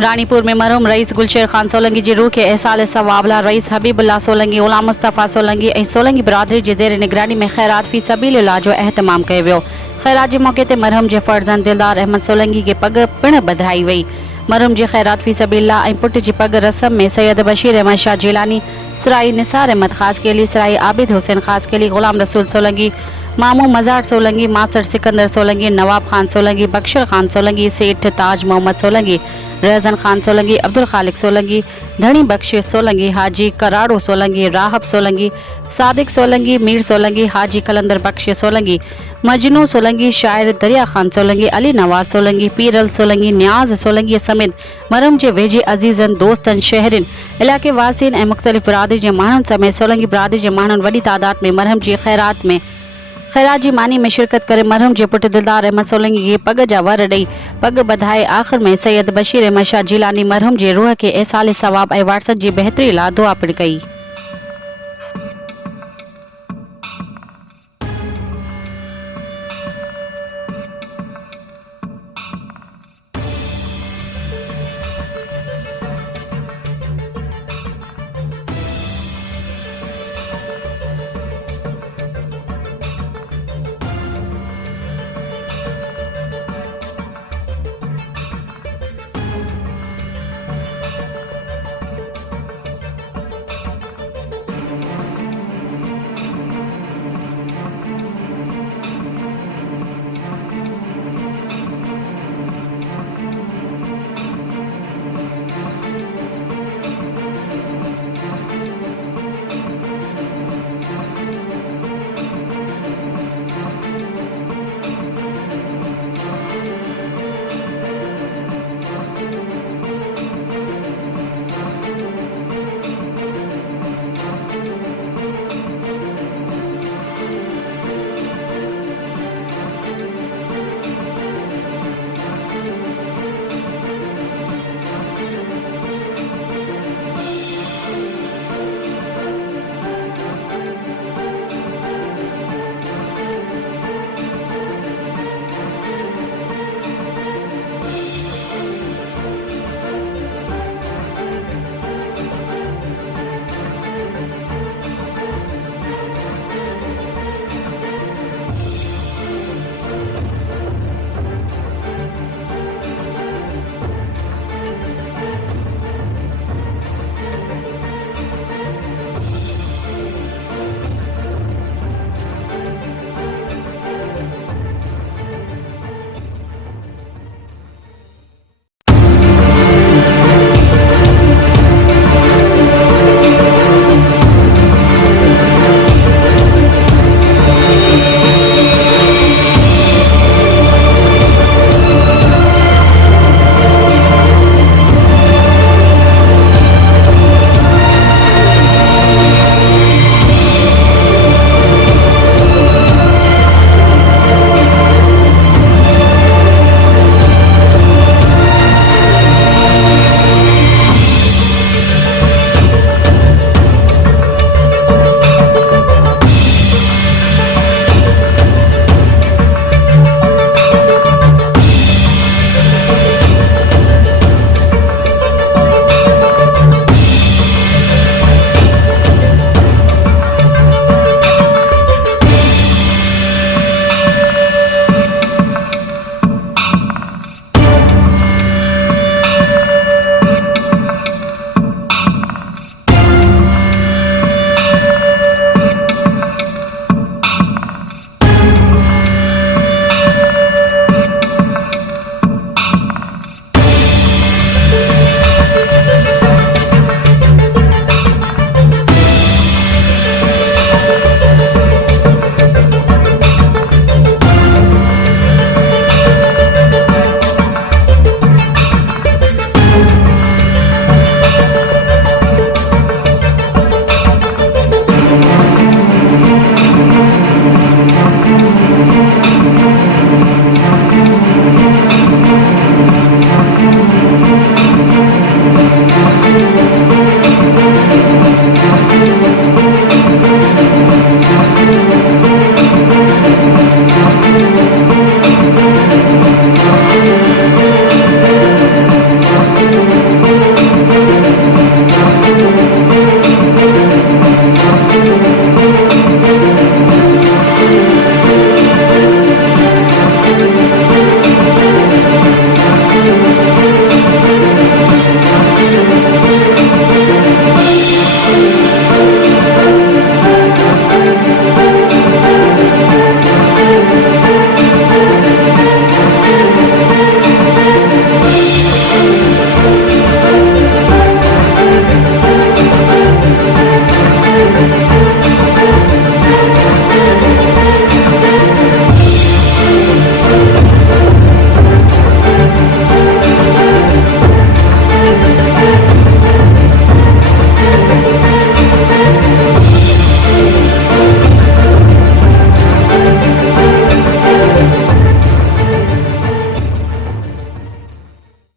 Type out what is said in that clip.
राणीपुर में मरहूम रईस गलशेर खान सोलंगी जी रूह के एहसाल सवाब ला रईस हबीबुल्लाह सोलंगी गुलाम मुस्तफ़ा सोलंगी ऐं सोलंगी बिरादरी जी ज़ेर निगरानी में खैरात फी सबीलिल्लाह जो एहतमाम कयो वियो। खैरात जे मौके ते मरहूम जे फर्जंद दलदार अहमद सोलंगी के पग पिण ॿधाई वई। मरहूम जी खैरात फी सबीलिल्लाह ऐं पुट जी पग रस्म में सैयद बशीर अहमद शाह जैलानी, सराई निसार अहमद खास केली, सराई आबिद हुसैन खास केली, गुलाम रसूल सोलंगी, मामू मज़ार सोलंगी, मास्टर सिकंदर सोलंगी, नवाब खान सोलंगी, बशेर खान सोलंगी, सेठ ताज मोहम्मद सोलंगी, रहजन खान सोलंगी, अब्दुल खालिक सोलंगी, धनी बशेर सोलंगी, हाजी कराड़ो सोलंगी, राहब सोलंगी, सादिक सोलंगी, मीर सोलंगी, हाजी कलंदर बख्शे सोलंगी, मजनू सोलंगी, शायर दरिया खान सोलंगी, अली नवाज सोलंगी, पीरल सोलंगी, न्याज सोलंगी समेत मरहूम जे वेझे अजीज़न दोस्तन शहरन इलाके वासिन ऐं मुख़्तलिफ़ बिरादरी जे माण्हुनि समेत सोलंगी बिरादरी जे माण्हुनि वॾी तादाद में मरहूम जी खैरात जी मानी में शिरकत करे मरहूम जे पुट दलदार अहमद सोलंगी के पग जा वर ॾेई पग ॿधाए आख़िर में सैयद बशीर अहमद शाह जैलानी मरहूम जे रूह के एहसाल सवाब ऐं वारसनि जी बहितरी लाइ दुआ पिण कई।